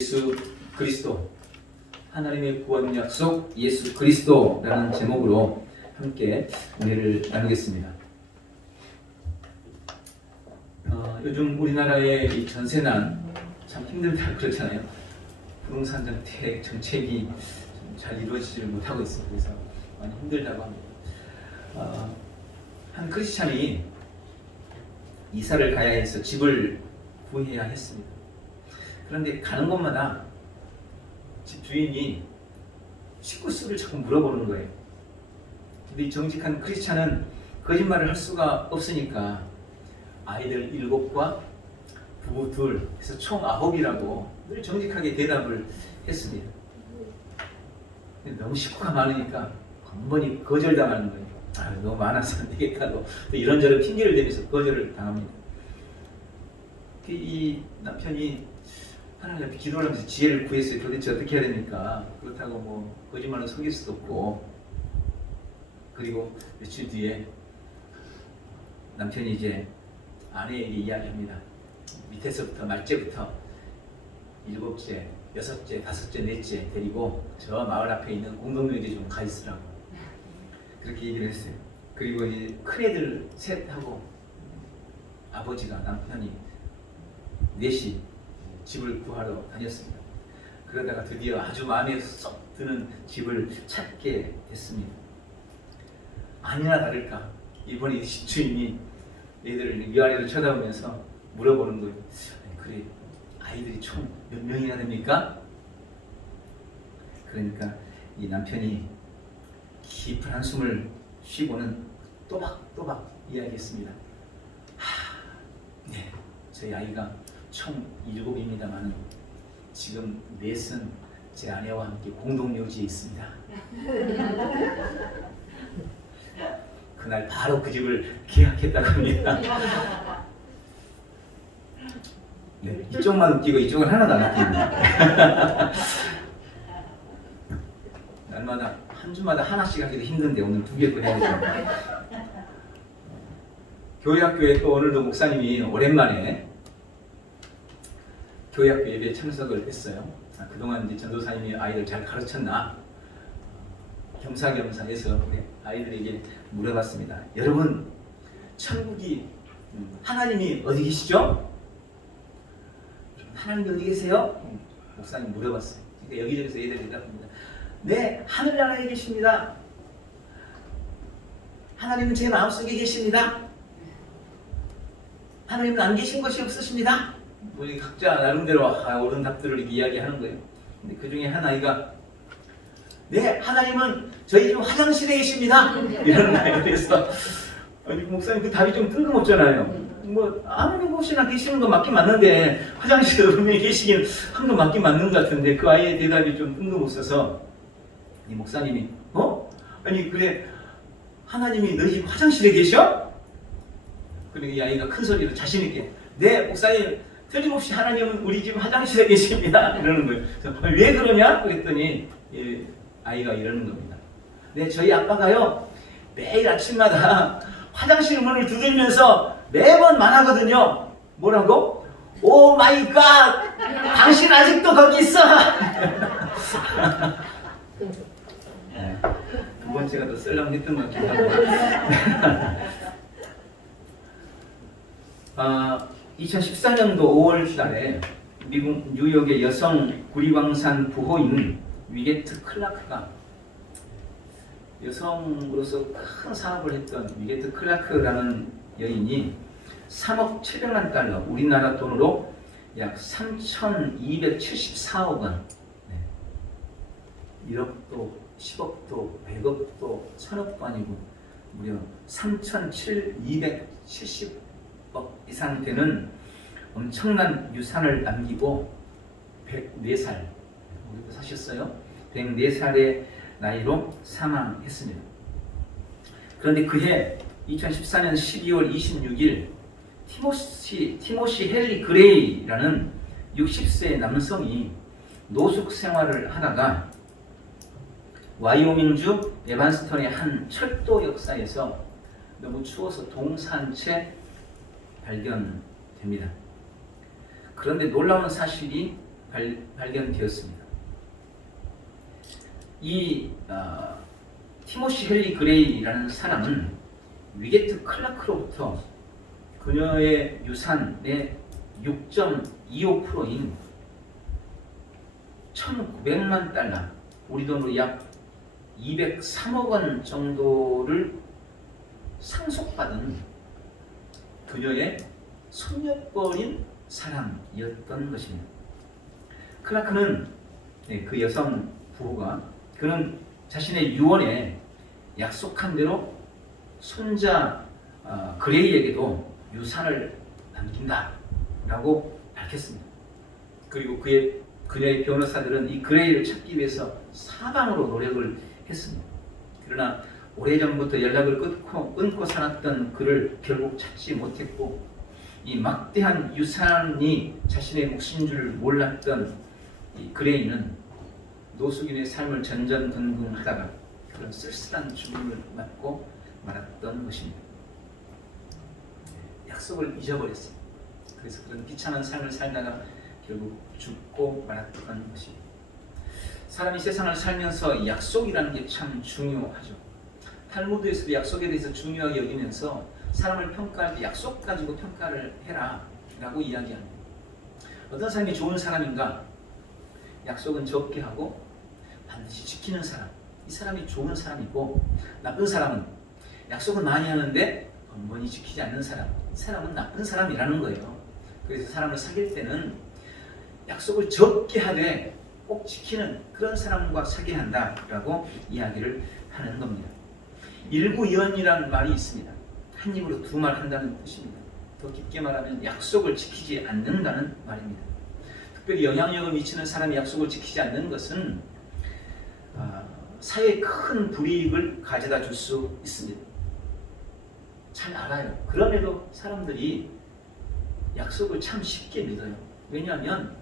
예수 그리스도, 하나님의 구원 약속 예수 그리스도라는 제목으로 함께 은혜를 나누겠습니다. 요즘 우리나라의 이 전세난 참 힘들다 그렇잖아요. 부동산 정책이 잘 이루어지지를 못하고 있어요. 그래서 많이 힘들다고 합니다. 한 크리스찬이 이사를 가야 해서 집을 구해야 했습니다. 그런데 가는 곳마다 집 주인이 식구 수를 자꾸 물어보는 거예요. 근데 이 정직한 크리스찬은 거짓말을 할 수가 없으니까 아이들 7과 부부 2, 그래서 총 9이라고 늘 정직하게 대답을 했습니다. 근데 너무 식구가 많으니까 번번이 거절당하는 거예요. 너무 많아서 안 되겠다. 또 이런저런 핑계를 대면서 거절을 당합니다. 이 남편이 하나님 앞에 기도를 하면서 지혜를 구했어요. 도대체 어떻게 해야 됩니까? 그렇다고 뭐 거짓말은 속일 수도 없고. 그리고 며칠 뒤에 남편이 이제 아내에게 이야기합니다. 밑에서부터 말째부터 7째, 6째, 5째, 4째 데리고 저 마을 앞에 있는 공동묘지에 좀 가 있으라고 그렇게 얘기를 했어요. 그리고 이제 큰애들 셋하고 아버지가, 남편이 넷이 집을 구하러 다녔습니다. 그러다가 드디어 아주 마음에 쏙 드는 집을 찾게 됐습니다. 아니나 다를까 이번에 집주인이 얘들을 위아래로 쳐다보면서 물어보는 거예요. 그래, 아이들이 총 몇 명이나 됩니까? 그러니까 이 남편이 깊은 한숨을 쉬고는 또박또박 이야기했습니다. 네, 저희 아이가 총 7입니다만 지금 4은 제 아내와 함께 공동묘지에 있습니다. 그날 바로 그 집을 계약했다고 합니다. 네, 이쪽만 웃기고 이쪽은 하나도 안 웃깁니다. 날마다 한 주마다 하나씩 하기도 힘든데 오늘 2개 해야 됩니다. 교회학교에 또 오늘도 목사님이 오랜만에 교회학교 예배에 참석을 했어요. 그동안 이제 전도사님이 아이들 잘 가르쳤나 겸사겸사해서 우리 아이들에게 물어봤습니다. 여러분, 천국이 하나님이 어디 계시죠? 하나님이 어디 계세요? 목사님 물어봤어요. 그러니까 여기저기서 애들이 대답합니다. 네, 하늘나라에 계십니다. 하나님은 제 마음속에 계십니다. 하나님은 안 계신 것이 없으십니다. 우리 각자 나름대로 옳은 답들을 이야기하는 거예요. 근데 그 중에 한 아이가 네, 하나님은 저희 집 화장실에 계십니다. 이러는 거예요. 그래서 아니, 목사님 그 답이 좀 뜬금없잖아요. 뭐 아무 곳이나 계시는 건 맞긴 맞는데 화장실에 분명히 계시긴 한 건 맞긴 맞는 것 같은데 그 아이의 대답이 좀 뜬금없어서 이 목사님이 아니 그래 하나님이 너희 집 화장실에 계셔? 그리고 이 아이가 큰 소리로 자신 있게 네, 목사님 틀림없이 하나님은 우리 집 화장실에 계십니다. 이러는 거예요. 그래서 왜 그러냐? 그랬더니 아이가 이러는 겁니다. 네, 저희 아빠가요 매일 아침마다 화장실 문을 두들면서 매번 말하거든요. 뭐라고? 오 마이 갓! 당신 아직도 거기 있어! 네, 두 번째가 더 썰렁했던 것 같기도 하고 2014년도 5월 달에 미국 뉴욕의 여성 구리광산 부호인 위게트 클라크가 여성으로서 큰 사업을 했던 위게트 클라크라는 여인이 3억 700만 달러, 우리나라 돈으로 약 3,274억 원, 1억도, 10억도, 100억도, 1000억도 아니고 무려 3,270억 이상 되는 엄청난 유산을 남기고 104살, 우리도 사셨어요? 104살의 나이로 사망했습니다. 그런데 그해 2014년 12월 26일 티모시 헨리 그레이라는 60세의 남성이 노숙 생활을 하다가 와이오밍주 에반스턴의 한 철도 역사에서 너무 추워서 동사한 채 발견됩니다. 그런데 놀라운 사실이 발견되었습니다. 이 티모시 헨리 그레이라는 사람은 위게트 클라크로부터 그녀의 유산의 6.25%인 1,900만 달러, 우리 돈으로 약 203억 원 정도를 상속받은 그녀의 손녀뻘인 사람이었던 것입니다. 클라크는 그 여성 부부가 그는 자신의 유언에 약속한 대로 손자 그레이에게도 유산을 남긴다라고 밝혔습니다. 그리고 그녀의 변호사들은 이 그레이를 찾기 위해서 사방으로 노력을 했습니다. 그러나 오래전부터 연락을 끊고 살았던 그를 결국 찾지 못했고, 이 막대한 유산이 자신의 몫인 줄 몰랐던 이 그레이는 노숙인의 삶을 전전긍긍하다가 그런 쓸쓸한 죽음을 맞고 말았던 것입니다. 약속을 잊어버렸어요. 그래서 그런 비참한 삶을 살다가 결국 죽고 말았던 것입니다. 사람이 세상을 살면서 약속이라는 게 참 중요하죠. 탈무드에서도 약속에 대해서 중요하게 여기면서 사람을 평가할 때 약속 가지고 평가를 해라 라고 이야기합니다. 어떤 사람이 좋은 사람인가? 약속은 적게 하고 반드시 지키는 사람, 이 사람이 좋은 사람이고, 나쁜 사람은 약속은 많이 하는데 번번이 지키지 않는 사람, 이 사람은 나쁜 사람이라는 거예요. 그래서 사람을 사귈 때는 약속을 적게 하되 꼭 지키는 그런 사람과 사귀어야 한다라고 이야기를 하는 겁니다. 일구이언이라는 말이 있습니다. 한 입으로 두 말 한다는 뜻입니다. 더 깊게 말하면 약속을 지키지 않는다는 말입니다. 특별히 영향력을 미치는 사람이 약속을 지키지 않는 것은 사회에 큰 불이익을 가져다 줄 수 있습니다. 잘 알아요. 그럼에도 사람들이 약속을 참 쉽게 믿어요. 왜냐하면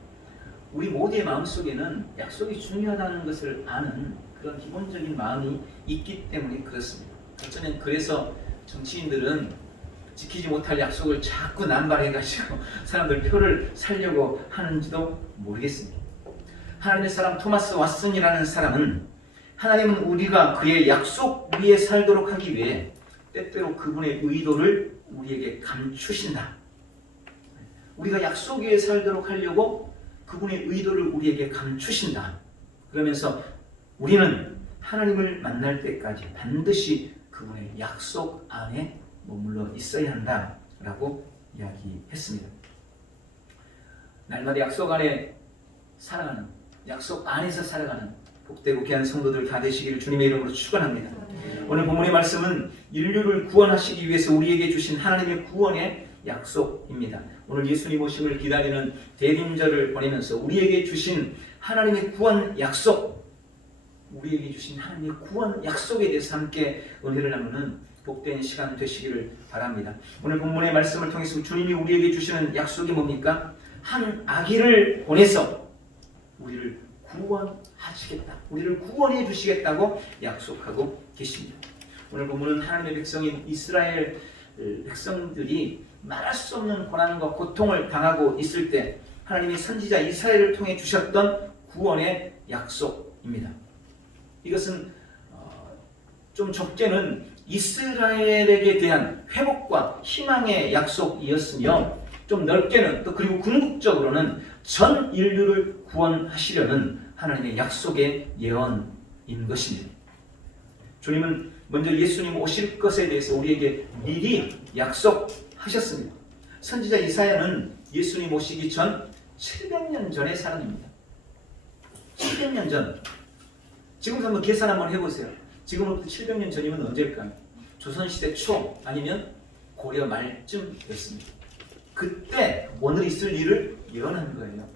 우리 모두의 마음속에는 약속이 중요하다는 것을 아는 그런 기본적인 마음이 있기 때문에 그렇습니다. 어쩌면 그래서 정치인들은 지키지 못할 약속을 자꾸 남발해가지고 사람들 표를 살려고 하는지도 모르겠습니다. 하나님의 사람 토마스 왓슨이라는 사람은 하나님은 우리가 그의 약속 위에 살도록 하기 위해 때때로 그분의 의도를 우리에게 감추신다. 우리가 약속 위에 살도록 하려고 그분의 의도를 우리에게 감추신다. 그러면서 우리는 하나님을 만날 때까지 반드시 그분의 약속 안에 머물러 있어야 한다라고 이야기했습니다. 날마다 약속 안에 살아가는, 약속 안에서 살아가는 복되고 귀한 성도들 다 되시기를 주님의 이름으로 축원합니다. 오늘 본문의 말씀은 인류를 구원하시기 위해서 우리에게 주신 하나님의 구원의 약속입니다. 오늘 예수님 오심을 기다리는 대림절을 보내면서 우리에게 주신 하나님의 구원 약속, 우리에게 주신 하나님의 구원 약속에 대해서 함께 은혜를 나누는 복된 시간 되시기를 바랍니다. 오늘 본문의 말씀을 통해서 주님이 우리에게 주시는 약속이 뭡니까? 한 아기를 보내서 우리를 구원하시겠다, 우리를 구원해 주시겠다고 약속하고 계십니다. 오늘 본문은 하나님의 백성인 이스라엘 백성들이 말할 수 없는 고난과 고통을 당하고 있을 때 하나님이 선지자 이사야를 통해 주셨던 구원의 약속입니다. 이것은 좀 적게는 이스라엘에게 대한 회복과 희망의 약속이었으며, 좀 넓게는 또 그리고 궁극적으로는 전 인류를 구원하시려는 하나님의 약속의 예언인 것입니다. 주님은 먼저 예수님 오실 것에 대해서 우리에게 미리 약속하셨습니다. 선지자 이사야는 예수님 오시기 전 700년 전의 사람입니다. 700년 전. 지금 한번 계산 한번 해보세요. 지금부터 700년 전이면 언제일까요? 조선시대 초 아니면 고려 말쯤이었습니다. 그때 오늘 있을 일을 예언한 거예요.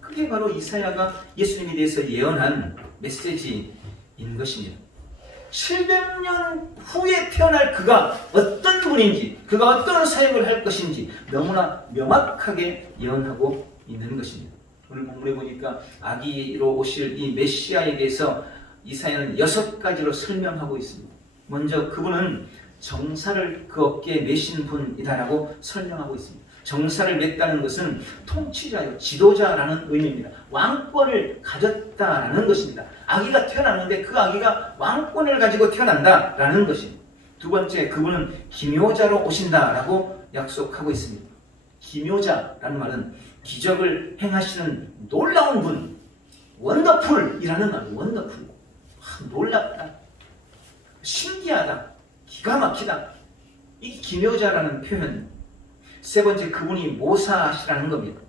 그게 바로 이사야가 예수님에 대해서 예언한 메시지인 것입니다. 700년 후에 태어날 그가 어떤 분인지, 그가 어떤 사역을 할 것인지 너무나 명확하게 예언하고 있는 것입니다. 오늘 본문에 보니까 아기로 오실 이 메시아에 대해서 이사야는 6가지로 설명하고 있습니다. 먼저 그분은 정사를 그 어깨에 메신 분이다라고 설명하고 있습니다. 정사를 맺다는 것은 통치자요, 지도자라는 의미입니다. 왕권을 가졌다라는 것입니다. 아기가 태어났는데 그 아기가 왕권을 가지고 태어난다라는 것입니다. 두 번째, 그분은 기묘자로 오신다라고 약속하고 있습니다. 기묘자라는 말은 기적을 행하시는 놀라운 분, 원더풀이라는 말, 원더풀. 놀랍다, 신기하다, 기가 막히다. 이 기묘자라는 표현. 세 번째, 그분이 모사시라는 겁니다.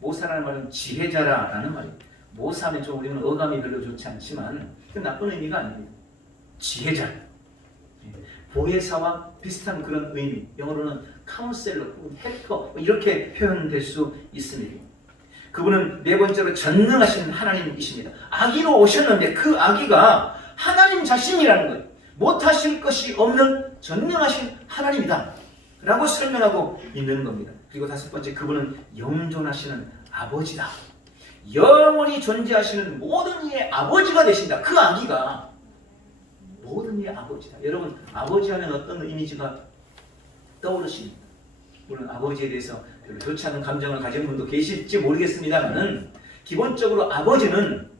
모사라는 말은 지혜자라는 말이에요. 모사하면 좀 우리는 어감이 별로 좋지 않지만 나쁜 의미가 아닙니다. 지혜자, 보혜사와 비슷한 그런 의미. 영어로는 카운셀러, 헬퍼 이렇게 표현될 수 있습니다. 그분은 네 번째로 전능하신 하나님이십니다. 아기로 오셨는데 그 아기가 하나님 자신이라는 거예요. 못하실 것이 없는 전능하신 하나님이다 라고 설명하고 있는 겁니다. 그리고 다섯 번째, 그분은 영존하시는 아버지다. 영원히 존재하시는 모든 이의 아버지가 되신다. 그 아기가 모든 이의 아버지다. 여러분, 아버지 하면 어떤 이미지가 떠오르십니까? 물론 아버지에 대해서 별로 좋지 않은 감정을 가진 분도 계실지 모르겠습니다만 기본적으로 아버지는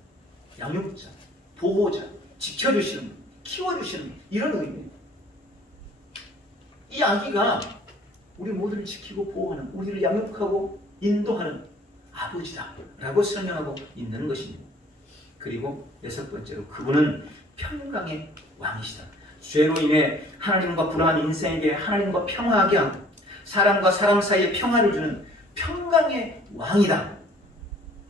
양육자, 보호자, 지켜주시는 분, 키워주시는 분, 이런 의미입니다. 이 아기가 우리 모두를 지키고 보호하는, 우리를 양육하고 인도하는 아버지다 라고 설명하고 있는 것입니다. 그리고 여섯 번째로, 그분은 평강의 왕이시다. 죄로 인해 하나님과 불화한 인생에게 하나님과 평화하게 하고 사람과 사람 사이에 평화를 주는 평강의 왕이다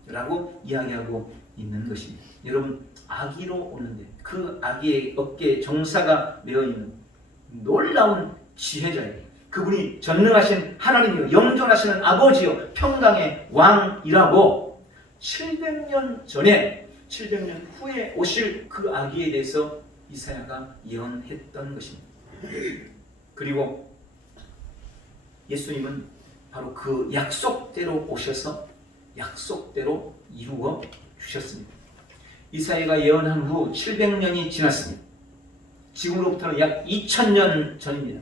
라고 이야기하고 있는 것입니다. 여러분, 아기로 오는데 그 아기의 어깨에 정사가 메어있는 놀라운 지혜자예요. 그분이 전능하신 하나님이요, 영존하시는 아버지요, 평강의 왕이라고 700년 전에 700년 후에 오실 그 아기에 대해서 이사야가 예언했던 것입니다. 그리고 예수님은 바로 그 약속대로 오셔서 약속대로 이루어 주셨습니다. 이사야가 예언한 후 700년이 지났습니다. 지금으로부터는 약 2000년 전입니다.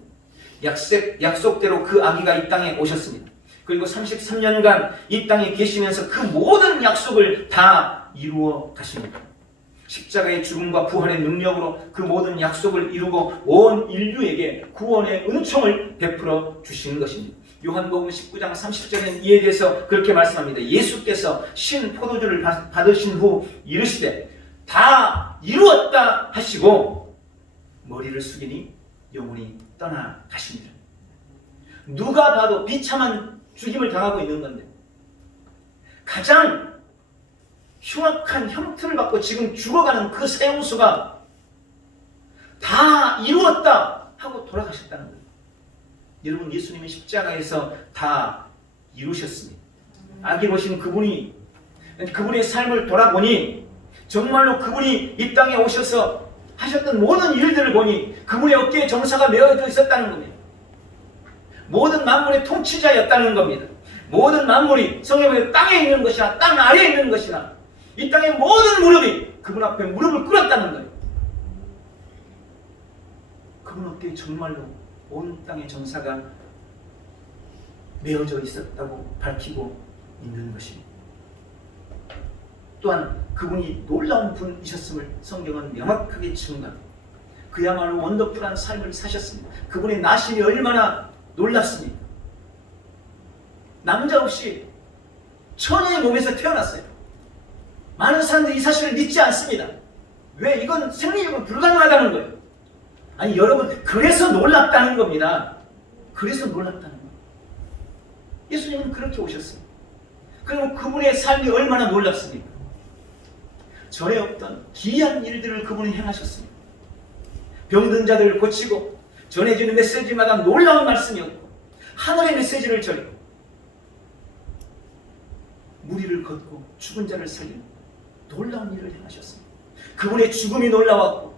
약속대로 그 아기가 이 땅에 오셨습니다. 그리고 33년간 이 땅에 계시면서 그 모든 약속을 다 이루어 가십니다. 십자가의 죽음과 부활의 능력으로 그 모든 약속을 이루고 온 인류에게 구원의 은총을 베풀어 주신 것입니다. 요한복음 19장 30절에는 이에 대해서 그렇게 말씀합니다. 예수께서 신 포도주를 받으신 후 이르시되 다 이루었다 하시고 머리를 숙이니 영혼이 떠나가십니다. 누가 봐도 비참한 죽임을 당하고 있는 건데 가장 흉악한 형틀을 받고 지금 죽어가는 그 세용수가 다 이루었다 하고 돌아가셨다는 거예요. 여러분, 예수님이 십자가에서 다 이루셨습니다. 아기 보신 그분이, 그분의 삶을 돌아보니 정말로 그분이 이 땅에 오셔서 하셨던 모든 일들을 보니 그분의 어깨에 정사가 메어져 있었다는 겁니다. 모든 만물의 통치자였다는 겁니다. 모든 만물이 성경에 땅에 있는 것이나 땅 아래에 있는 것이나 이 땅의 모든 무릎이 그분 앞에 무릎을 꿇었다는 거예요. 그분 어깨에 정말로 온 땅의 정사가 메어져 있었다고 밝히고 있는 것입니다. 또한 그분이 놀라운 분이셨음을 성경은 명확하게 증거합니다. 그야말로 원더풀한 삶을 사셨습니다. 그분의 나심이 얼마나 놀랍습니까? 남자 없이 처녀의 몸에서 태어났어요. 많은 사람들이 이 사실을 믿지 않습니다. 왜? 이건 생리적으로 불가능하다는 거예요. 아니 여러분, 그래서 놀랍다는 겁니다. 그래서 놀랍다는 거예요. 예수님은 그렇게 오셨어요. 그럼 그분의 삶이 얼마나 놀랍습니까? 전에 없던 기이한 일들을 그분이 행하셨습니다. 병든 자들을 고치고 전해지는 메시지마다 놀라운 말씀이었고 하늘의 메시지를 전하고 무리를 걷고 죽은 자를 살리는 놀라운 일을 행하셨습니다. 그분의 죽음이 놀라웠고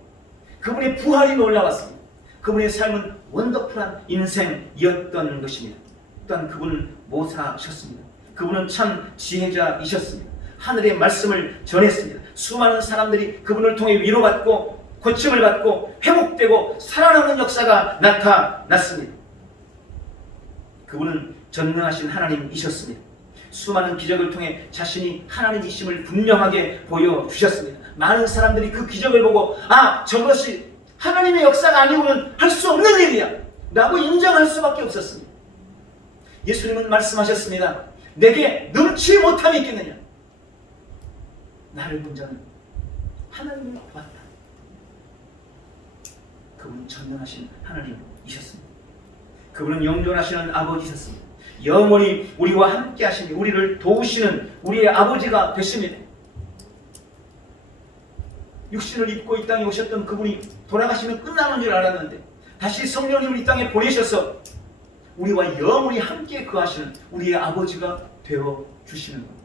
그분의 부활이 놀라웠습니다. 그분의 삶은 원더풀한 인생이었던 것입니다. 또한 그분은 모사셨습니다. 그분은 참 지혜자이셨습니다. 하늘의 말씀을 전했습니다. 수많은 사람들이 그분을 통해 위로받고 고침을 받고 회복되고 살아나는 역사가 나타났습니다. 그분은 전능하신 하나님이셨습니다. 수많은 기적을 통해 자신이 하나님이심을 분명하게 보여주셨습니다. 많은 사람들이 그 기적을 보고 저것이 하나님의 역사가 아니고는 할 수 없는 일이야 라고 인정할 수밖에 없었습니다. 예수님은 말씀하셨습니다. 내게 능치 못함이 있겠느냐. 나를 본 자는 하나님을 보았다. 그분은 전능하신 하나님이셨습니다. 그분은 영존하시는 아버지셨습니다. 영원히 우리와 함께 하시니 우리를 도우시는 우리의 아버지가 되십니다. 육신을 입고 이 땅에 오셨던 그분이 돌아가시면 끝나는 줄 알았는데 다시 성령님을 이 땅에 보내셔서 우리와 영원히 함께 거하시는 우리의 아버지가 되어 주시는 겁니다.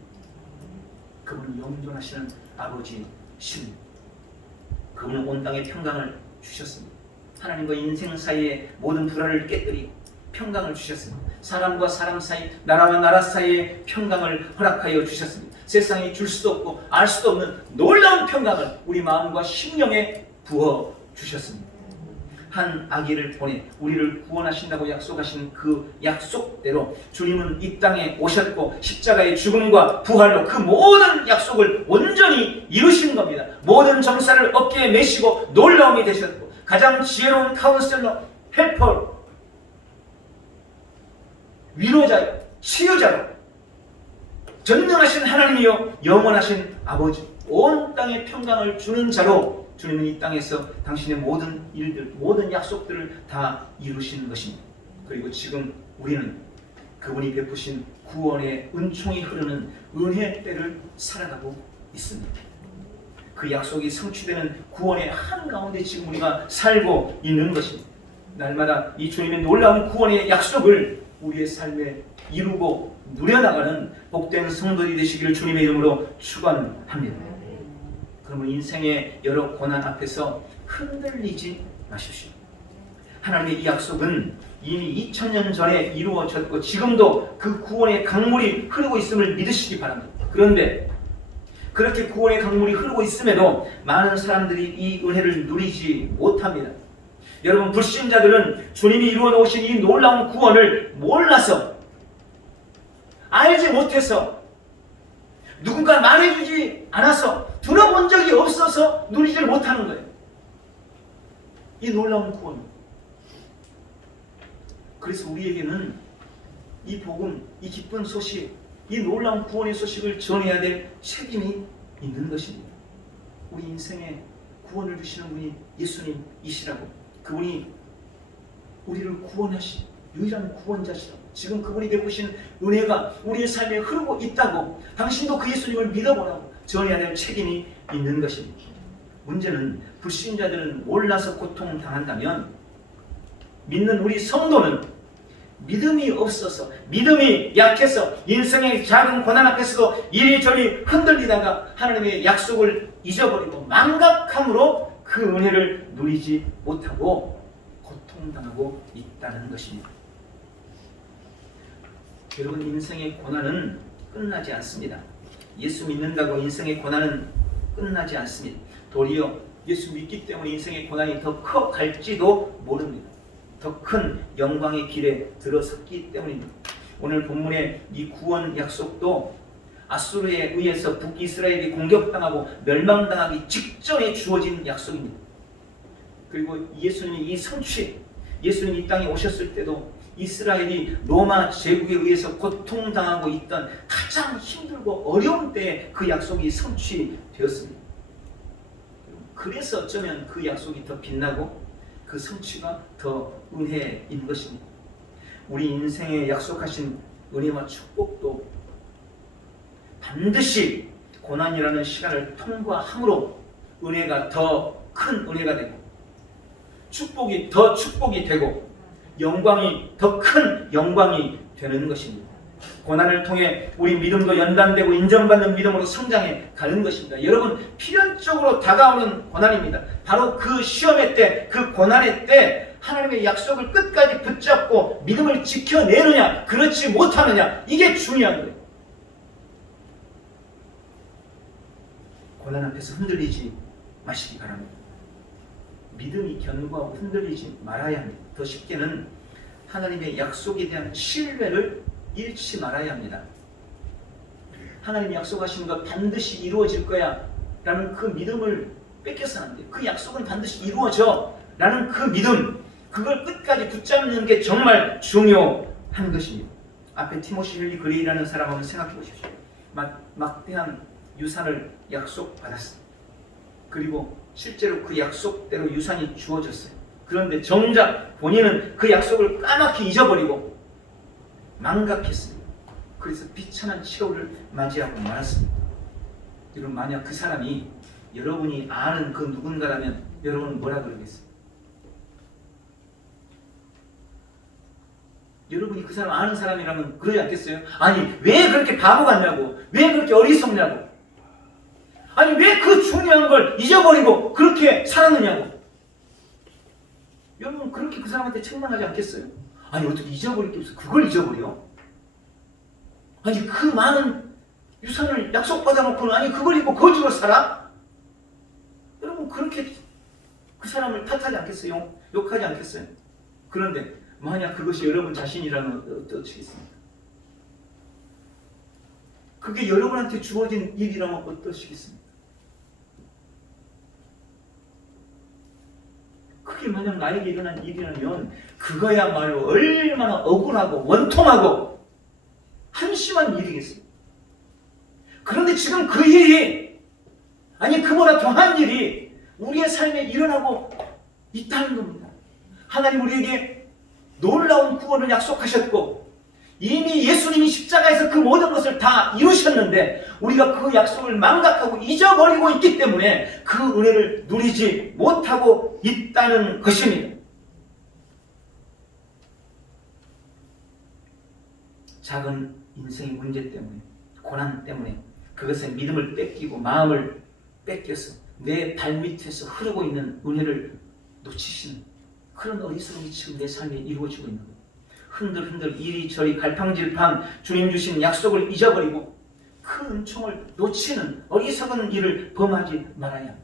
그분은 영존하시는 아버지십니다. 그분은 온 땅에 평강을 주셨습니다. 하나님과 인생 사이의 모든 불화를 깨뜨리고 평강을 주셨습니다. 사람과 사람 사이, 나라와 나라 사이에 평강을 허락하여 주셨습니다. 세상이 줄 수도 없고 알 수도 없는 놀라운 평강을 우리 마음과 심령에 부어 주셨습니다. 한 아기를 보내 우리를 구원하신다고 약속하신 그 약속대로 주님은 이 땅에 오셨고 십자가의 죽음과 부활로 그 모든 약속을 온전히 이루신 겁니다. 모든 정사를 어깨에 메시고 놀라움이 되셨고 가장 지혜로운 카운셀러, 헬퍼, 위로자요, 치유자요, 전능하신 하나님이요 영원하신 아버지, 온 땅에 평강을 주는 자로 주님은 이 땅에서 당신의 모든 일들, 모든 약속들을 다 이루신 것입니다. 그리고 지금 우리는 그분이 베푸신 구원의 은총이 흐르는 은혜의 때를 살아가고 있습니다. 그 약속이 성취되는 구원의 한가운데 지금 우리가 살고 있는 것입니다. 날마다 이 주님의 놀라운 구원의 약속을 우리의 삶에 이루고 누려나가는 복된 성도들이 되시기를 주님의 이름으로 축원합니다. 그러면 인생의 여러 고난 앞에서 흔들리지 마십시오. 하나님의 이 약속은 이미 2000년 전에 이루어졌고 지금도 그 구원의 강물이 흐르고 있음을 믿으시기 바랍니다. 그런데 그렇게 구원의 강물이 흐르고 있음에도 많은 사람들이 이 은혜를 누리지 못합니다. 여러분, 불신자들은 주님이 이루어 놓으신 이 놀라운 구원을 몰라서, 알지 못해서, 누군가 말해주지 않아서, 들어본 적이 없어서 누리지를 못하는 거예요. 이 놀라운 구원. 그래서 우리에게는 이 복음, 이 기쁜 소식, 이 놀라운 구원의 소식을 전해야 될 책임이 있는 것입니다. 우리 인생에 구원을 주시는 분이 예수님이시라고, 그분이 우리를 구원하신 유일한 구원자시라고, 지금 그분이 베푸신 은혜가 우리의 삶에 흐르고 있다고, 당신도 그 예수님을 믿어보라고 전해야 될 책임이 있는 것입니다. 문제는 불신자들은 몰라서 고통당한다면 믿는 우리 성도는 믿음이 없어서, 믿음이 약해서 인생의 작은 고난 앞에서도 이리저리 흔들리다가 하나님의 약속을 잊어버리고 망각함으로 그 은혜를 누리지 못하고 고통당하고 있다는 것입니다. 여러분, 인생의 고난은 끝나지 않습니다. 예수 믿는다고 인생의 고난은 끝나지 않습니다. 도리어 예수 믿기 때문에 인생의 고난이 더 커갈지도 모릅니다. 더 큰 영광의 길에 들어섰기 때문입니다. 오늘 본문의 이 구원 약속도 아수르에 의해서 북이스라엘이 공격당하고 멸망당하기 직전에 주어진 약속입니다. 그리고 예수님이 이 성취, 예수님이 이 땅에 오셨을 때도 이스라엘이 로마 제국에 의해서 고통당하고 있던 가장 힘들고 어려운 때에 그 약속이 성취되었습니다. 그래서 어쩌면 그 약속이 더 빛나고 그 성취가 더 은혜인 것입니다. 우리 인생에 약속하신 은혜와 축복도 반드시 고난이라는 시간을 통과함으로 은혜가 더 큰 은혜가 되고, 축복이 더 축복이 되고, 영광이 더 큰 영광이 되는 것입니다. 고난을 통해 우리 믿음도 연단되고 인정받는 믿음으로 성장해 가는 것입니다. 여러분, 필연적으로 다가오는 고난입니다. 바로 그 시험의 때, 그 고난의 때 하나님의 약속을 끝까지 붙잡고 믿음을 지켜내느냐, 그렇지 못하느냐, 이게 중요한 거예요. 고난 앞에서 흔들리지 마시기 바랍니다. 믿음이 견고하고 흔들리지 말아야 합니다. 더 쉽게는 하나님의 약속에 대한 신뢰를 잃지 말아야 합니다. 하나님 약속하신 것 반드시 이루어질 거야 라는 그 믿음을 뺏겨서는 안 돼요. 그 약속은 반드시 이루어져 라는 그 믿음, 그걸 끝까지 붙잡는 게 정말 중요한 것입니다. 앞에 티모시 힐리 그레이라는 사람 한번 생각해 보십시오. 막대한 유산을 약속받았어요. 그리고 실제로 그 약속대로 유산이 주어졌어요. 그런데 정작 본인은 그 약속을 까맣게 잊어버리고 망각했습니다. 그래서 비참한 시로를 맞이하고 말았습니다. 여러분, 만약 그 사람이 여러분이 아는 그 누군가라면 여러분은 뭐라 그러겠어요? 여러분이 그 사람 아는 사람이라면 그러지 않겠어요? 아니, 왜 그렇게 바보 같냐고, 왜 그렇게 어리석냐고, 아니 왜 그 중요한 걸 잊어버리고 그렇게 살았느냐고. 여러분 그렇게 그 사람한테 책망하지 않겠어요? 아니 어떻게 잊어버릴 게 없어, 그걸 잊어버려? 아니 그 많은 유산을 약속받아 놓고는 아니 그걸 잊고 거지로 살아? 여러분 그렇게 그 사람을 탓하지 않겠어요? 욕하지 않겠어요? 그런데 만약 그것이 여러분 자신이라면 어떠시겠습니까? 그게 여러분한테 주어진 일이라면 어떠시겠습니까? 그게 만약 나에게 일어난 일이라면 그거야말로 얼마나 억울하고 원통하고 한심한 일이겠어요. 그런데 지금 그 일이, 아니 그보다 더한 일이 우리의 삶에 일어나고 있다는 겁니다. 하나님 우리에게 놀라운 구원을 약속하셨고 이미 예수님이 십자가에서 그 모든 것을 다 이루셨는데 우리가 그 약속을 망각하고 잊어버리고 있기 때문에 그 은혜를 누리지 못하고 있다는 것입니다. 작은 인생의 문제 때문에, 고난 때문에 그것의 믿음을 뺏기고 마음을 뺏겨서 내 발밑에서 흐르고 있는 은혜를 놓치시는 그런 어리석음이 지금 내 삶에 이루어지고 있는 거예요. 흔들흔들 이리저리 갈팡질팡 주님 주신 약속을 잊어버리고 그 은총을 놓치는 어리석은 일을 범하지 말아야 합니다.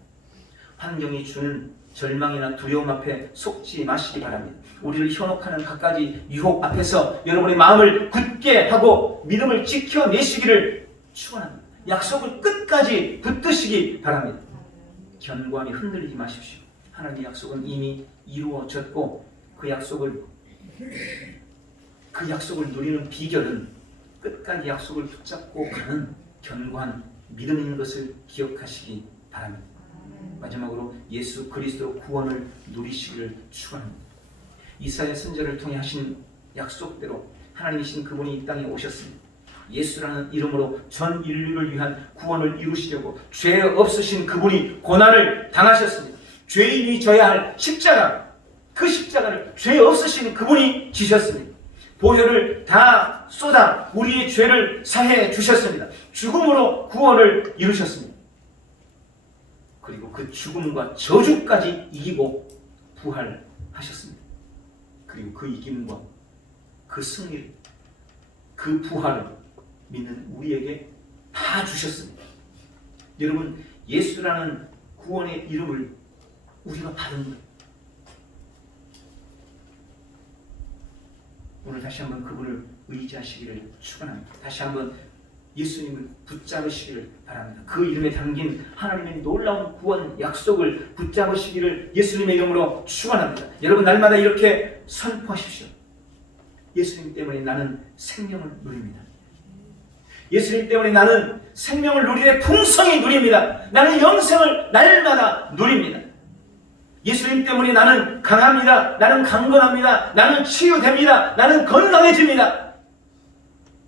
환경이 주는 절망이나 두려움 앞에 속지 마시기 바랍니다. 우리를 현혹하는 갖가지 유혹 앞에서 여러분의 마음을 굳게 하고 믿음을 지켜내시기를 축원합니다. 약속을 끝까지 붙드시기 바랍니다. 견고하게 흔들리지 마십시오. 하나님의 약속은 이미 이루어졌고 그 약속을 누리는 비결은 끝까지 약속을 붙잡고 가는 견고한 믿음인 것을 기억하시기 바랍니다. 마지막으로 예수 그리스도로 구원을 누리시기를 축원합니다. 이사야 선지자를 통해 하신 약속대로 하나님이신 그분이 이 땅에 오셨습니다. 예수라는 이름으로 전 인류를 위한 구원을 이루시려고 죄 없으신 그분이 고난을 당하셨습니다. 죄인이 져야 할 십자가, 그 십자가를 죄 없으신 그분이 지셨습니다. 보혈을 다 쏟아 우리의 죄를 사해 주셨습니다. 죽음으로 구원을 이루셨습니다. 그리고 그 죽음과 저주까지 이기고 부활하셨습니다. 그리고 그 이김과 그 승리를, 그 부활을 믿는 우리에게 다 주셨습니다. 여러분, 예수라는 구원의 이름을 우리가 받은 거예요. 오늘 다시 한번 그분을 의지하시기를 축원합니다. 다시 한번 예수님을 붙잡으시기를 바랍니다. 그 이름에 담긴 하나님의 놀라운 구원 약속을 붙잡으시기를 예수님의 이름으로 축원합니다. 여러분 날마다 이렇게 선포하십시오. 예수님 때문에 나는 생명을 누립니다. 예수님 때문에 나는 생명을 누리되 풍성히 누립니다. 나는 영생을 날마다 누립니다. 예수님 때문에 나는 강합니다. 나는 강건합니다. 나는 치유됩니다. 나는 건강해집니다.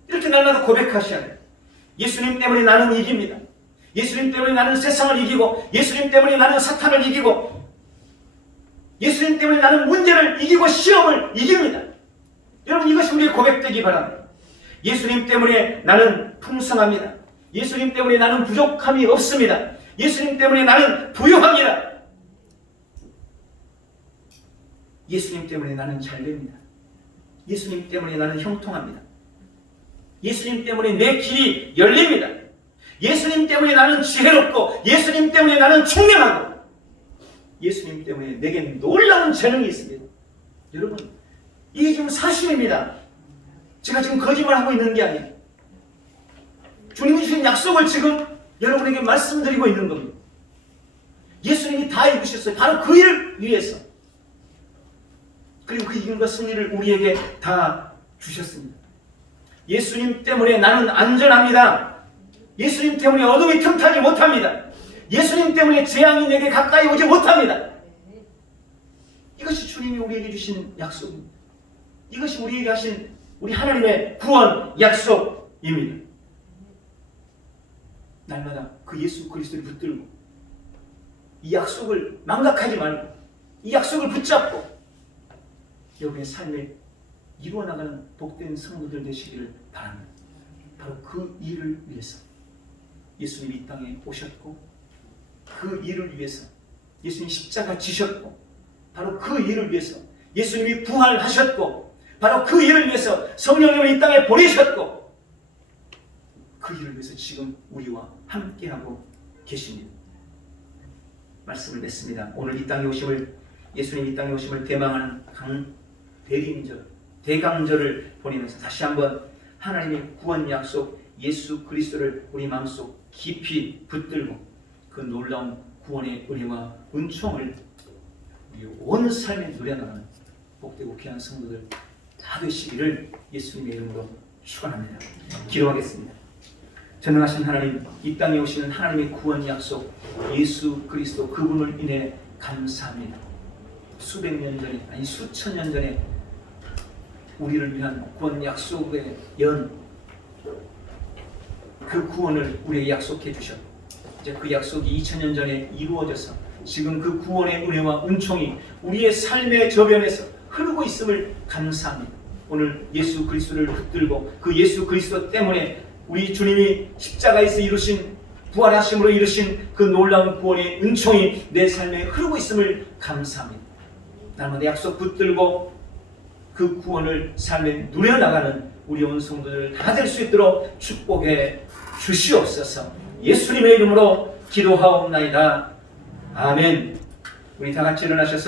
이렇게 날마다 고백하셔야 해요. 예수님 때문에 나는 이깁니다. 예수님 때문에 나는 세상을 이기고, 예수님 때문에 나는 사탄을 이기고, 예수님 때문에 나는 문제를 이기고 시험을 이깁니다. 여러분 이것이 우리의 고백되기 바랍니다. 예수님 때문에 나는 풍성합니다. 예수님 때문에 나는 부족함이 없습니다. 예수님 때문에 나는 부유합니다. 예수님 때문에 나는 잘됩니다. 예수님 때문에 나는 형통합니다. 예수님 때문에 내 길이 열립니다. 예수님 때문에 나는 지혜롭고, 예수님 때문에 나는 총명하고, 예수님 때문에 내게 놀라운 재능이 있습니다. 여러분 이게 지금 사실입니다. 제가 지금 거짓말하고 있는 게 아니에요. 주님이 주신 약속을 지금 여러분에게 말씀드리고 있는 겁니다. 예수님이 다 이루셨어요. 바로 그 일을 위해서. 그리고 그 이긴과 승리를 우리에게 다 주셨습니다. 예수님 때문에 나는 안전합니다. 예수님 때문에 어둠이 틈타지 못합니다. 예수님 때문에 재앙이 내게 가까이 오지 못합니다. 이것이 주님이 우리에게 주신 약속입니다. 이것이 우리에게 하신 우리 하나님의 구원 약속입니다. 날마다 그 예수 그리스도를 붙들고 이 약속을 망각하지 말고 이 약속을 붙잡고 여러분의 삶에 이루어나가는 복된 성도들 되시기를 바랍니다. 바로 그 일을 위해서 예수님이 이 땅에 오셨고 그 일을 위해서 예수님이 십자가 지셨고 바로 그 일을 위해서 예수님이 부활하셨고 바로 그 일을 위해서 성령님을 이 땅에 보내셨고 그 일을 위해서 지금 우리와 함께하고 계십니다. 말씀을 맺습니다. 오늘 이 땅에 오심을 예수님 이 땅에 오심을 대망하는 대림절, 대강절을 보내면서 다시 한번 하나님의 구원 약속 예수 그리스도를 우리 마음속 깊이 붙들고 그 놀라운 구원의 은혜와 은총을 우리 온 삶에 누려나가는 복되고 귀한 성도들 다 되시기를 예수님의 이름으로 축원합니다. 기도하겠습니다. 전능하신 하나님, 이 땅에 오시는 하나님의 구원 약속 예수 그리스도 그분을 인해 감사합니다. 수백 년 전에 아니 수천 년 전에 우리를 위한 구원 약속의 그 구원을 우리에게 약속해 주셨고 이제 그 약속이 2000년 전에 이루어져서 지금 그 구원의 은혜와 은총이 우리의 삶의 저변에서 흐르고 있음을 감사합니다. 오늘 예수 그리스도를 붙들고 그 예수 그리스도 때문에 우리 주님이 십자가에서 이루신 부활하심으로 이루신 그 놀라운 구원의 은총이 내 삶에 흐르고 있음을 감사합니다. 날마다 약속 붙들고 그 구원을 삶에 누려나가는 우리 온 성도들 다 될 수 있도록 축복해 주시옵소서. 예수님의 이름으로 기도하옵나이다. 아멘. 우리 다 같이 일어나셔서